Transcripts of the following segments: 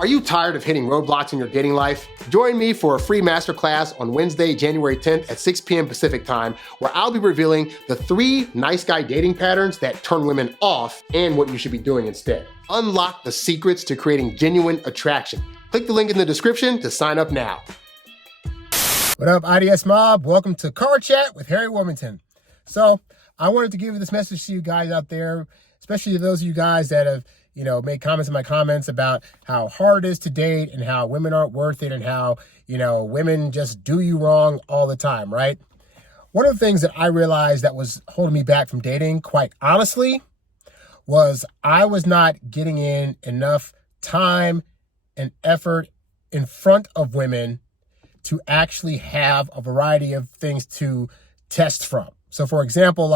Are you tired of hitting roadblocks in your dating life? Join me for a free masterclass on Wednesday, January 10th at 6 p.m. Pacific time, where I'll be revealing the 3 nice guy dating patterns that turn women off and what you should be doing instead. Unlock the secrets to creating genuine attraction. Click the link in the description to sign up now. What up, IDS Mob? Welcome to Car Chat with HarryWilmington. So I wanted to give this message to you guys out there, especially to those of you guys that have made comments in my comments about how hard it is to date and how women aren't worth it and how, women just do you wrong all the time, right? One of the things that I realized that was holding me back from dating, quite honestly, was I was not getting in enough time and effort in front of women to actually have a variety of things to test from. So for example,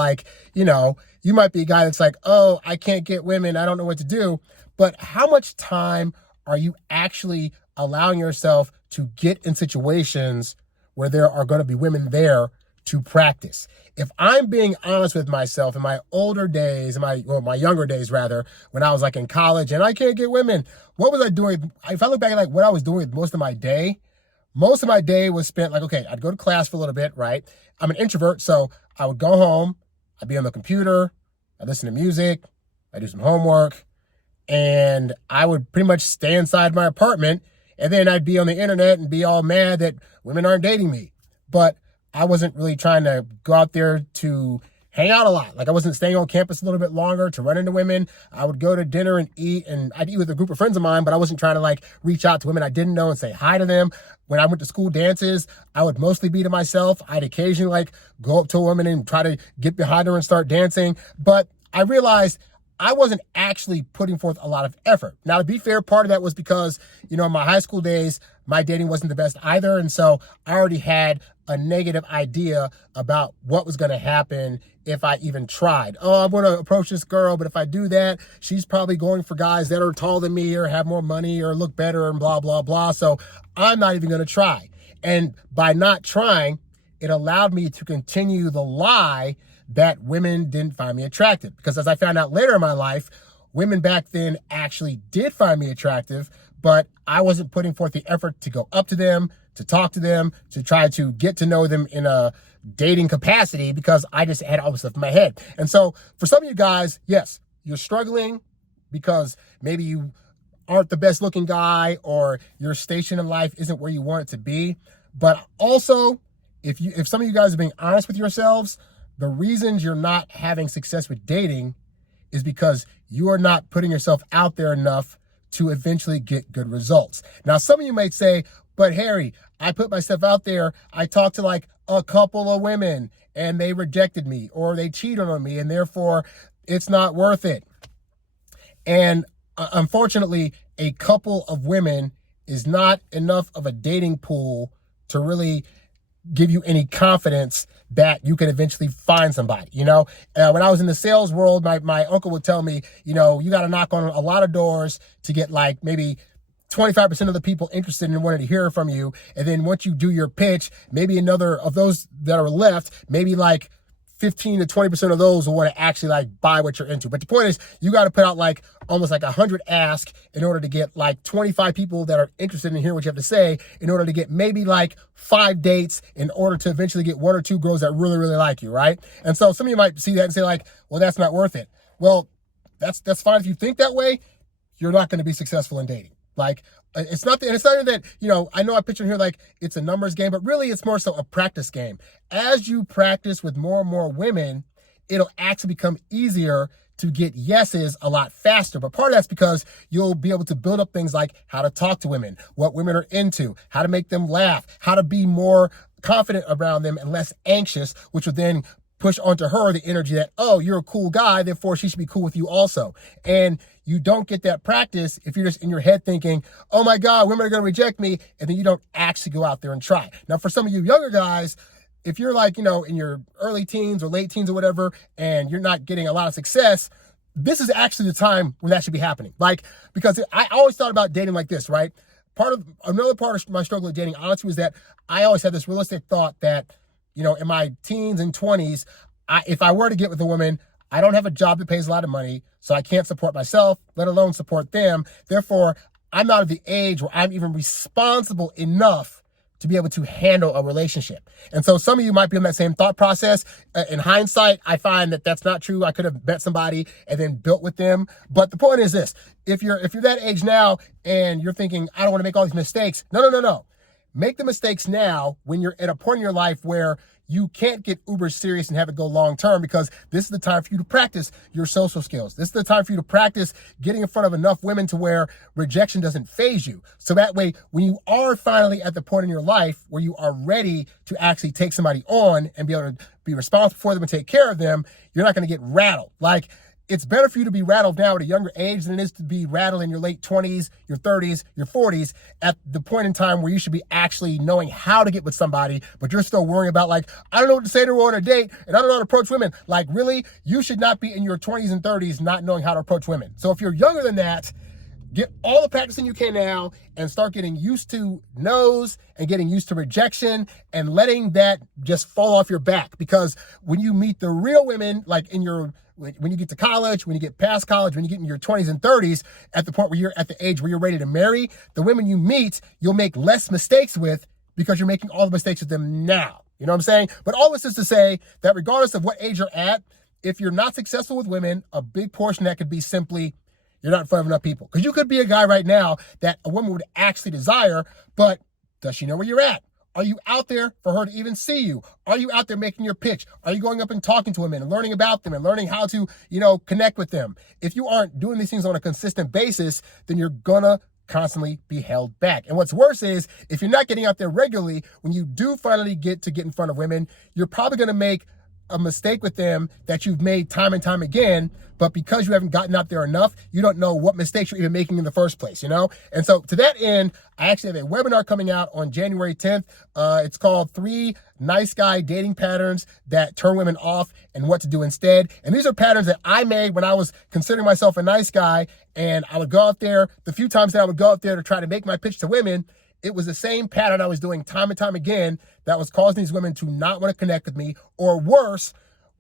you might be a guy that's like, oh, I can't get women, I don't know what to do. But how much time are you actually allowing yourself to get in situations where there are going to be women there to practice? If I'm being honest with myself, in my older days, my younger days rather, when I was in college and I can't get women, what was I doing? If I look back at what I was doing with most of my day was spent I'd go to class for a little bit, right? I'm an introvert, so I would go home, I'd be on the computer, I'd listen to music, I'd do some homework, and I would pretty much stay inside my apartment, and then I'd be on the internet and be all mad that women aren't dating me. But I wasn't really trying to go out there to hang out a lot. I wasn't staying on campus a little bit longer to run into women. I would go to dinner and I'd eat with a group of friends of mine, but I wasn't trying to reach out to women I didn't know and say hi to them. When I went to school dances, I would mostly be to myself. I'd occasionally go up to a woman and try to get behind her and start dancing. But I realized I wasn't actually putting forth a lot of effort. Now, to be fair, part of that was because, in my high school days, my dating wasn't the best either. And so I already had a negative idea about what was going to happen if I even tried. Oh, I'm going to approach this girl, but if I do that, she's probably going for guys that are taller than me or have more money or look better and blah, blah, blah. So I'm not even going to try. And by not trying, it allowed me to continue the lie that women didn't find me attractive. Because as I found out later in my life, women back then actually did find me attractive, but I wasn't putting forth the effort to go up to them, to talk to them, to try to get to know them in a dating capacity because I just had all this stuff in my head. And so for some of you guys, yes, you're struggling because maybe you aren't the best looking guy or your station in life isn't where you want it to be. But also, if some of you guys are being honest with yourselves, the reasons you're not having success with dating is because you are not putting yourself out there enough to eventually get good results. Now, some of you might say, but Harry, I put myself out there. I talked to a couple of women and they rejected me or they cheated on me and therefore it's not worth it. And unfortunately, a couple of women is not enough of a dating pool to really give you any confidence that you can eventually find somebody. When I was in the sales world, my uncle would tell me, you got to knock on a lot of doors to get maybe 25% of the people interested in wanting to hear from you. And then once you do your pitch, maybe another of those that are left, maybe 15 to 20% of those will want to actually buy what you're into. But the point is, you got to put out almost 100 asks in order to get 25 people that are interested in hearing what you have to say, in order to get maybe 5 dates, in order to eventually get 1 or 2 girls that really, really like you, right? And so some of you might see that and say well, that's not worth it. Well, that's fine if you think that way. You're not going to be successful in dating. It's not even that, I know I picture here it's a numbers game, but really it's more so a practice game. As you practice with more and more women, it'll actually become easier to get yeses a lot faster. But part of that's because you'll be able to build up things like how to talk to women, what women are into, how to make them laugh, how to be more confident around them and less anxious, which would then push onto her the energy that, oh, you're a cool guy, therefore she should be cool with you also. And you don't get that practice if you're just in your head thinking, oh my God, women are going to reject me. And then you don't actually go out there and try. Now, for some of you younger guys, if you're in your early teens or late teens or whatever, and you're not getting a lot of success, this is actually the time when that should be happening. Because I always thought about dating like this, right? Another part of my struggle with dating, honestly, was that I always had this realistic thought that, in my teens and 20s, if I were to get with a woman, I don't have a job that pays a lot of money, so I can't support myself, let alone support them. Therefore, I'm not at the age where I'm even responsible enough to be able to handle a relationship. And so some of you might be in that same thought process. In hindsight, I find that that's not true. I could have met somebody and then built with them. But the point is this: if you're that age now and you're thinking, I don't want to make all these mistakes. No. Make the mistakes now when you're at a point in your life where you can't get uber serious and have it go long term, because this is the time for you to practice your social skills. This is the time for you to practice getting in front of enough women to where rejection doesn't faze you. So that way, when you are finally at the point in your life where you are ready to actually take somebody on and be able to be responsible for them and take care of them, you're not going to get rattled. Like, it's better for you to be rattled now at a younger age than it is to be rattled in your late 20s, your 30s, your 40s, at the point in time where you should be actually knowing how to get with somebody, but you're still worrying about, like, I don't know what to say to her on a date, and I don't know how to approach women. Like, really? You should not be in your 20s and 30s not knowing how to approach women. So if you're younger than that, get all the practicing you can now and start getting used to no's and getting used to rejection and letting that just fall off your back. Because when you meet the real women, like when you get to college, when you get past college, when you get in your 20s and 30s, at the point where you're at the age where you're ready to marry, the women you meet, you'll make less mistakes with because you're making all the mistakes with them now. You know what I'm saying? But all this is to say that regardless of what age you're at, if you're not successful with women, a big portion of that could be simply you're not in front of enough people. Because you could be a guy right now that a woman would actually desire, but does she know where you're at? Are you out there for her to even see you? Are you out there making your pitch? Are you going up and talking to women and learning about them and learning how to, connect with them? If you aren't doing these things on a consistent basis, then you're gonna constantly be held back. And what's worse is, if you're not getting out there regularly, when you do finally get in front of women, you're probably gonna make a mistake with them that you've made time and time again, but because you haven't gotten out there enough, you don't know what mistakes you're even making in the first place, And so to that end, I actually have a webinar coming out on January 10th. It's called 3 Nice Guy Dating Patterns That Turn Women Off and What to Do Instead. And these are patterns that I made when I was considering myself a nice guy, and I would go out there, the few times that I would go out there to try to make my pitch to women, it was the same pattern I was doing time and time again that was causing these women to not want to connect with me, or worse,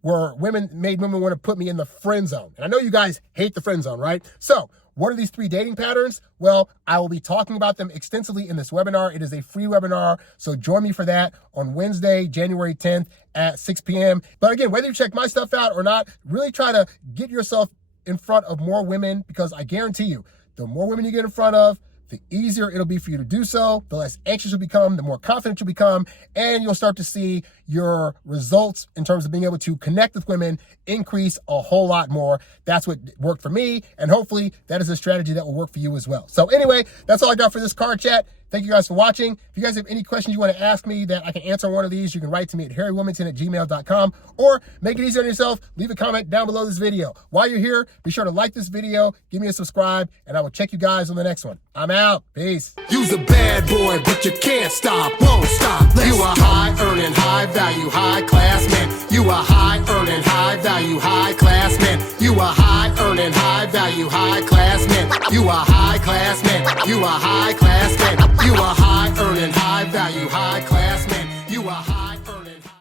where made women want to put me in the friend zone. And I know you guys hate the friend zone, right? So what are these 3 dating patterns? Well, I will be talking about them extensively in this webinar. It is a free webinar, so join me for that on Wednesday, January 10th at 6 p.m. But again, whether you check my stuff out or not, really try to get yourself in front of more women, because I guarantee you, the more women you get in front of, the easier it'll be for you to do so, the less anxious you'll become, the more confident you'll become, and you'll start to see your results in terms of being able to connect with women increase a whole lot more. That's what worked for me, and hopefully that is a strategy that will work for you as well. So anyway, that's all I got for this card chat. Thank you guys for watching. If you guys have any questions you want to ask me that I can answer on one of these, you can write to me at HarryWilmington@gmail.com, or make it easy on yourself. Leave a comment down below this video. While you're here, be sure to like this video, give me a subscribe, and I will check you guys on the next one. I'm out. Peace. You's a bad boy, but you can't stop, won't stop. You a high earning, high value, high class man. You a high earning, high value, high class man. You a high earning, high value, high class man. You a high class man. You a high class man. You a high earning, high value, high class man. You a high